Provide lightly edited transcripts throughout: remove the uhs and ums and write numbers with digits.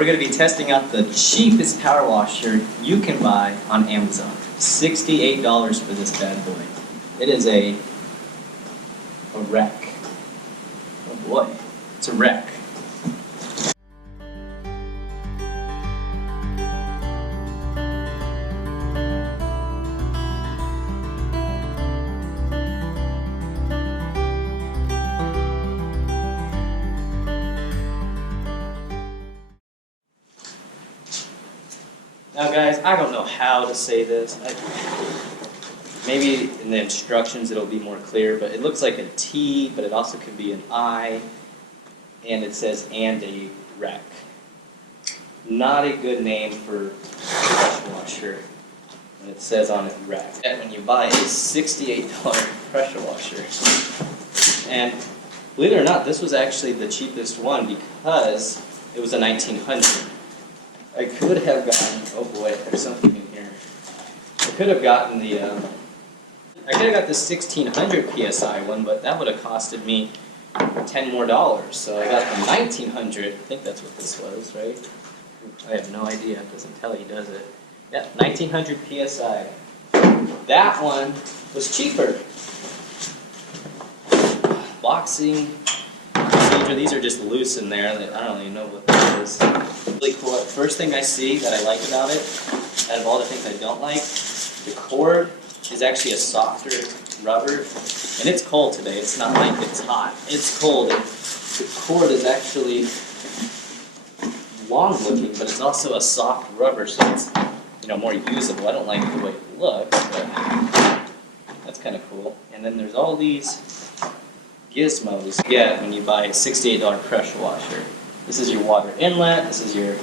we're going to be testing out the cheapest power washer you can buy on Amazon. $68 for this bad boy. It is a wreck. Oh boy, it's a wreck. Now guys, I don't know how to say this. Maybe in the instructions it'll be more clear, but it looks like a T, but it also could be an I, and it says and a wreck. Not a good name for a pressure washer. And it says on it wreck. When you buy a $68 pressure washer. And believe it or not, this was actually the cheapest one because it was a 1900. I could have gotten, oh boy, there's something in here. I could have gotten the, I could have got the 1600 PSI one, but that would have costed me $10 more. So I got the 1900, I think that's what this was, right? I have no idea, it doesn't tell you, does it? Yeah, 1900 PSI. That one was cheaper. Boxing procedure, these are just loose in there. I don't even know what that is. Really cool. First thing I see that I like about it, out of all the things I don't like, the cord is actually a softer rubber, and it's cold today. It's not like it's hot. It's cold. And the cord is actually long looking, but it's also a soft rubber, so it's more usable. I don't like the way it looks, but that's kind of cool. And then there's all these gizmos you get when you buy a $68 pressure washer. This is your water inlet. This is your,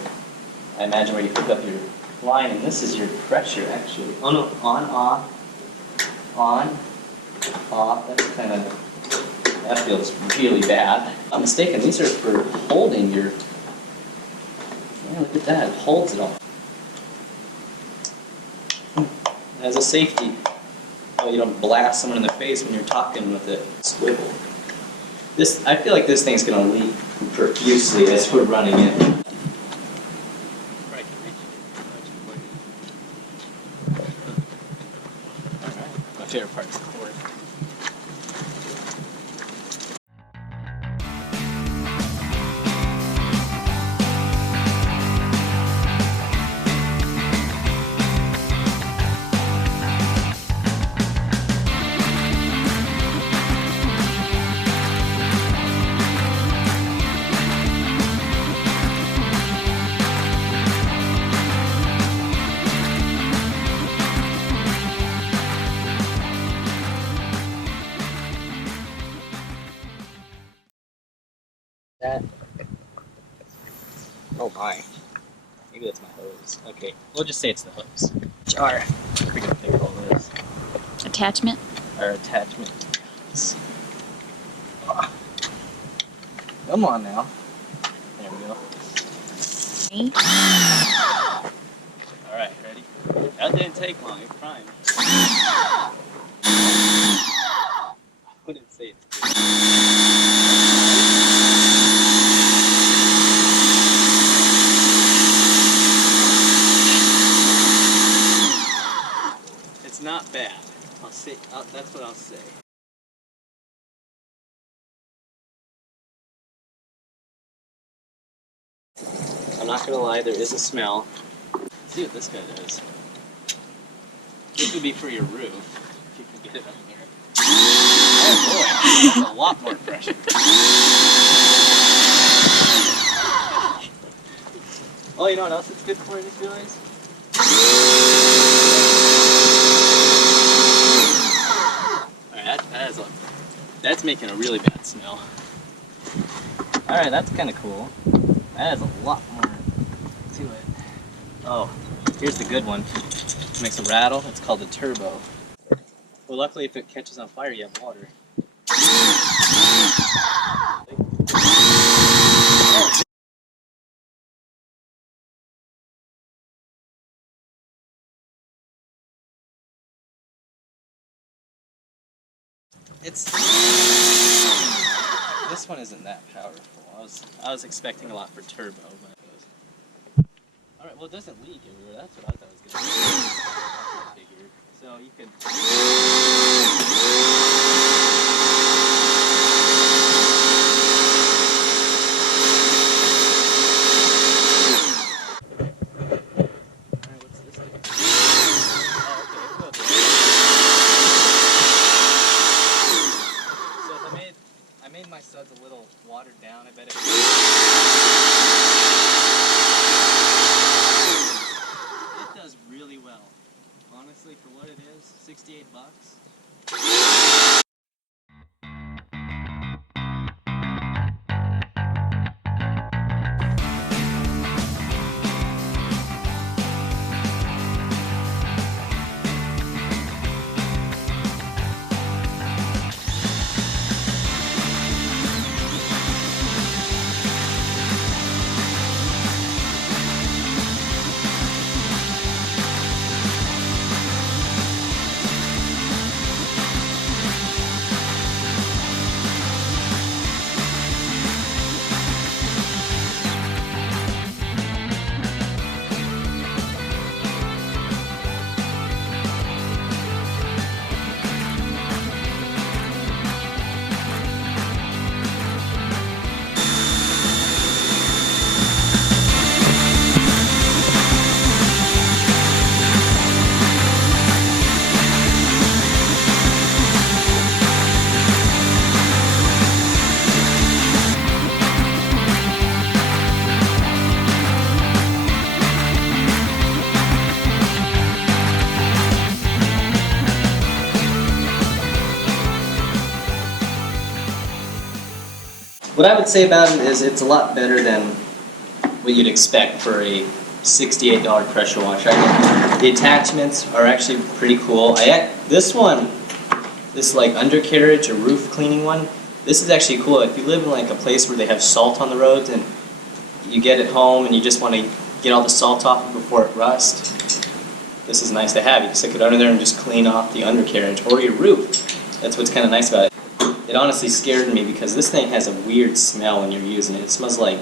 I imagine, where you hook up your line, and this is your pressure actually. Oh no, on, off, on, off. That's kind of, that feels really bad. If I'm mistaken, these are for holding your, yeah, look at that, it holds it all. As a safety, you don't blast someone in the face when you're talking with it. Swivel. This, I feel like this thing's going to leak profusely as we're running it. My favorite part is the cord. That. Oh my. Maybe that's my hose. Okay, we'll just say it's the hose. Jar. We're gonna think of all this. Attachment? Our attachment. Come on now. There we go. Okay. Alright, ready? That didn't take long, it's fine. I wouldn't say it's good. It's not bad. I'll say, that's what I'll say. I'm not gonna lie, there is a smell. Let's see what this guy does. This would be for your roof, if you can get it up there. Oh boy, that's a lot more pressure. Oh, you know what else it's good for, I just realized? That's making a really bad smell. Alright, that's kind of cool. That has a lot more to it. Oh, here's the good one. It makes a rattle. It's called a turbo. Well, luckily if it catches on fire, you have water. This one isn't that powerful. I was expecting a lot for turbo, but Alright, well it doesn't leak everywhere, that's what I thought it was gonna be. So you could... Alright, what's this thing? Oh, okay, it'll go through. So I made my studs a little watered down, I bet it... really well. Honestly, for what it is, 68 bucks. What I would say about it is it's a lot better than what you'd expect for a $68 pressure washer. The attachments are actually pretty cool. This one, this like undercarriage or roof cleaning one, this is actually cool. If you live in like a place where they have salt on the roads and you get it home and you just want to get all the salt off before it rusts, this is nice to have. You can stick it under there and just clean off the undercarriage or your roof. That's what's kind of nice about it. It honestly scared me because this thing has a weird smell when you're using it. It smells like,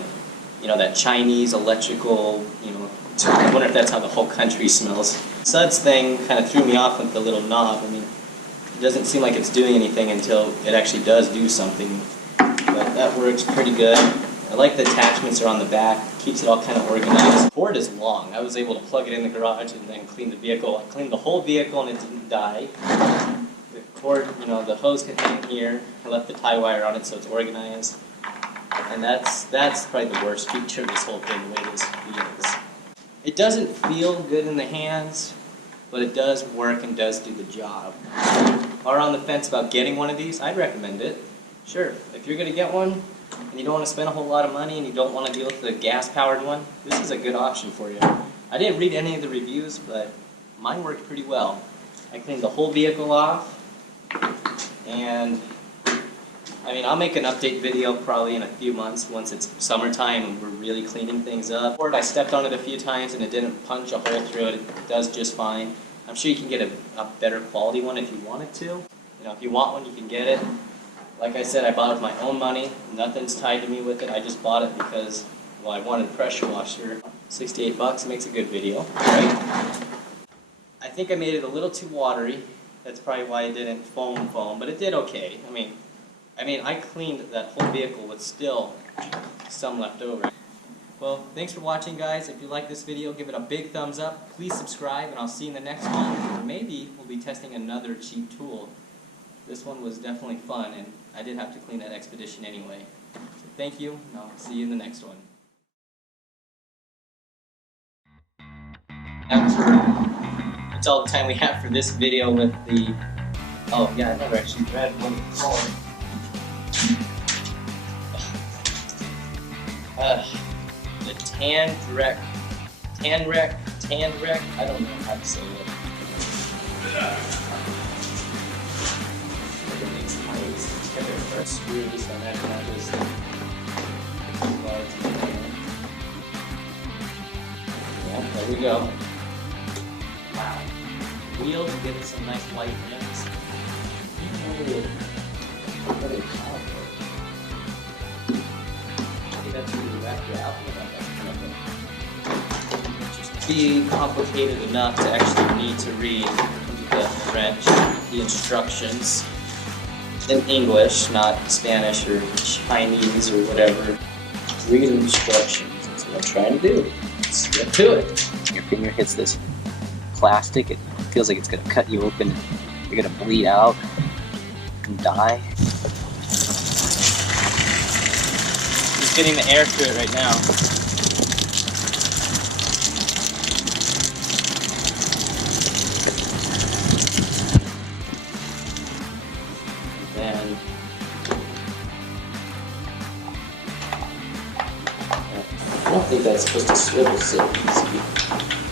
you know, that Chinese electrical, you know, I wonder if that's how the whole country smells. Suds thing kind of threw me off with the little knob. I mean, it doesn't seem like it's doing anything until it actually does do something. But that works pretty good. I like the attachments are on the back. Keeps it all kind of organized. The cord is long. I was able to plug it in the garage and then clean the vehicle. I cleaned the whole vehicle and it didn't die. The cord, you know, the hose can hang here. I left the tie wire on it so it's organized. And that's probably the worst feature of this whole thing, the way this feels. It doesn't feel good in the hands, but it does work and does do the job. Are on the fence about getting one of these? I'd recommend it. Sure, if you're going to get one and you don't want to spend a whole lot of money and you don't want to deal with the gas-powered one, this is a good option for you. I didn't read any of the reviews, but mine worked pretty well. I cleaned the whole vehicle off, and I mean, I'll make an update video probably in a few months once it's summertime and we're really cleaning things up. I stepped on it a few times and it didn't punch a hole through it. It does just fine. I'm sure you can get a better quality one if you wanted to. You know, if you want one, you can get it. Like I said, I bought it with my own money. Nothing's tied to me with it. I just bought it because, well, I wanted a pressure washer. 68 bucks, it makes a good video, right? I think I made it a little too watery. That's probably why it didn't foam, but it did okay. I mean, I cleaned that whole vehicle with still some left over. Well, thanks for watching, guys. If you like this video, give it a big thumbs up. Please subscribe, and I'll see you in the next one. Or maybe we'll be testing another cheap tool. This one was definitely fun, and I did have to clean that Expedition anyway. So thank you, and I'll see you in the next one. That's all the time we have for this video with the... Oh, yeah, I never actually read one before. The Tanrec, I don't know how to say it. Screws, and that kind of just yeah, there we go. Wow. Wheels are getting some nice white rims. Maybe that's really wrapped out. be complicated enough to actually need to read the wrench, the instructions in English, not Spanish or Chinese or whatever. Read instructions. That's what I'm trying to do. Let's get to it. Your finger hits this plastic, it feels like it's gonna cut you open. You're gonna bleed out and die. Just getting the air through it right now. And I don't think that's supposed to swivel so easy.